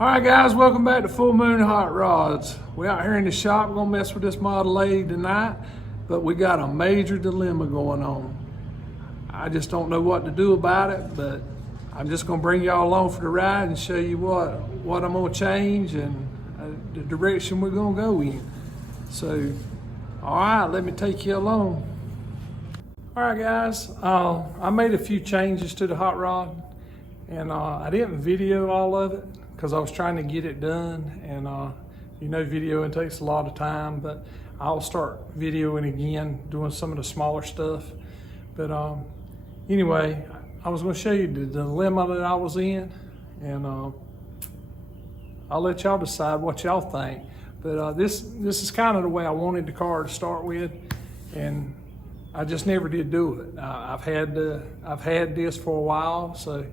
All right, guys, welcome back to Full Moon Hot Rods. We're out here in the shop. We're gonna mess with this Model A tonight, but we got a major dilemma going on. I just don't know what to do about it, but I'm just gonna bring y'all along for the ride and show you what I'm gonna change and the direction we're gonna go in. So, all right, let me take you along. All right, guys, I made a few changes to the hot rod, and I didn't video all of it because I was trying to get it done, and you know, videoing takes a lot of time, but I'll start videoing again, doing some of the smaller stuff. But anyway, I was going to show you the dilemma that I was in, and I'll let y'all decide what y'all think. But this is kind of the way I wanted the car to start with, and I just never did do it. I've had this for a while, so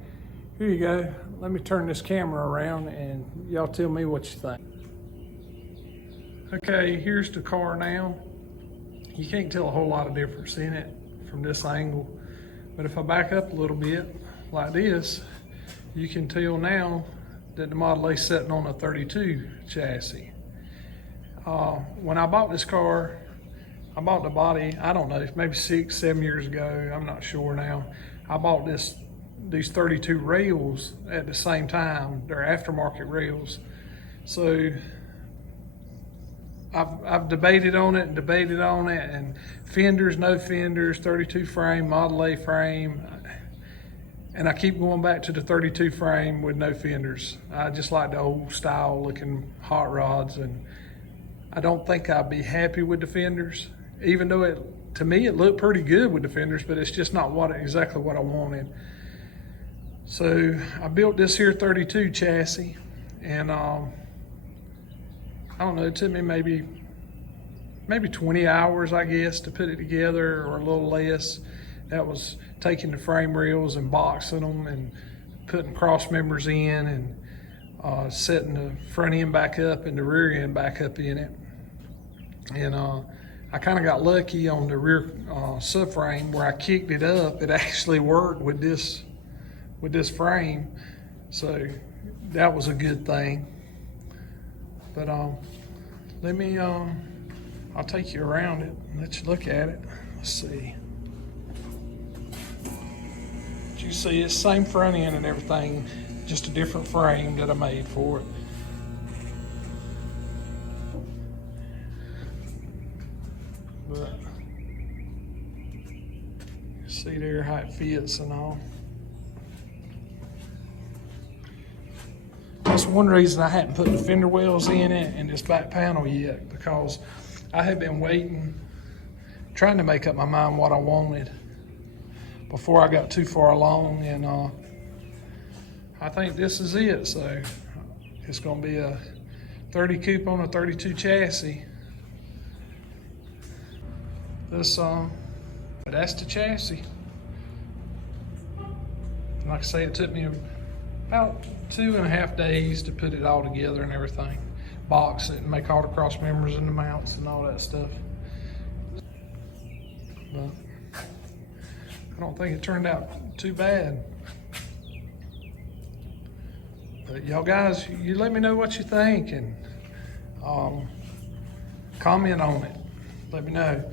here you go. Let me turn this camera around and y'all tell me what you think. Okay, here's the car now. You can't tell a whole lot of difference in it from this angle, but if I back up a little bit like this, you can tell now that the Model A is sitting on a 32 chassis. When I bought this car, I bought the body, I don't know, maybe 6-7 years ago, I'm not sure now. I bought these 32 rails at the same time. They're aftermarket rails. So I've debated on it, and fenders, no fenders, 32 frame, Model A frame, and I keep going back to the 32 frame with no fenders. I just like the old style looking hot rods, and I don't think I'd be happy with the fenders, even though to me it looked pretty good with the fenders, but it's just not exactly what I wanted. So I built this here 32 chassis, and I don't know, it took me maybe 20 hours, I guess, to put it together, or a little less. That was taking the frame rails and boxing them and putting cross members in, and setting the front end back up and the rear end back up in it. And I kind of got lucky on the rear subframe where I kicked it up. It actually worked with this frame, so that was a good thing. But let me I'll take you around it and let you look at it. Let's see. But you see, it's same front end and everything, just a different frame that I made for it. But see there how it fits and all. That's one reason I hadn't put the fender wells in it and this back panel yet, because I had been waiting, trying to make up my mind what I wanted before I got too far along, and I think this is it. So it's going to be a 30 coupe on a 32 chassis. But that's the chassis. Like I say, it took me about 2.5 days to put it all together and everything. Box it and make all the cross members and the mounts and all that stuff. But I don't think it turned out too bad. But y'all guys, you let me know what you think, and comment on it. Let me know.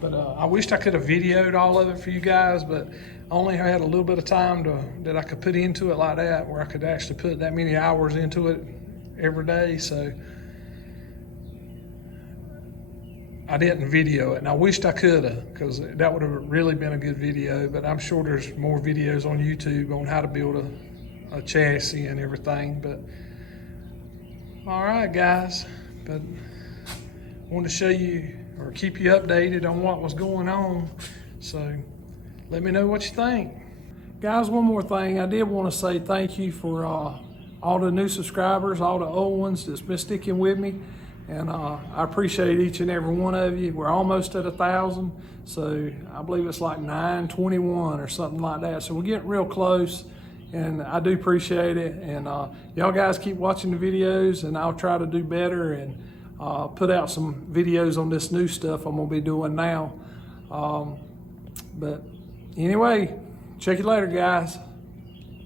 But I wished I could have videoed all of it for you guys, but I only had a little bit of time that I could put into it like that, where I could actually put that many hours into it every day. So I didn't video it, and I wished I could have, because that would have really been a good video. But I'm sure there's more videos on YouTube on how to build a chassis and everything. But all right, guys, but I wanted to show you or keep you updated on what was going on. So let me know what you think. Guys, one more thing. I did want to say thank you for all the new subscribers, all the old ones that's been sticking with me. And I appreciate each and every one of you. We're almost at 1,000. So I believe it's like 921 or something like that. So we're getting real close, and I do appreciate it. And y'all guys keep watching the videos, and I'll try to do better and put out some videos on this new stuff I'm gonna be doing now. But anyway, check you later, guys.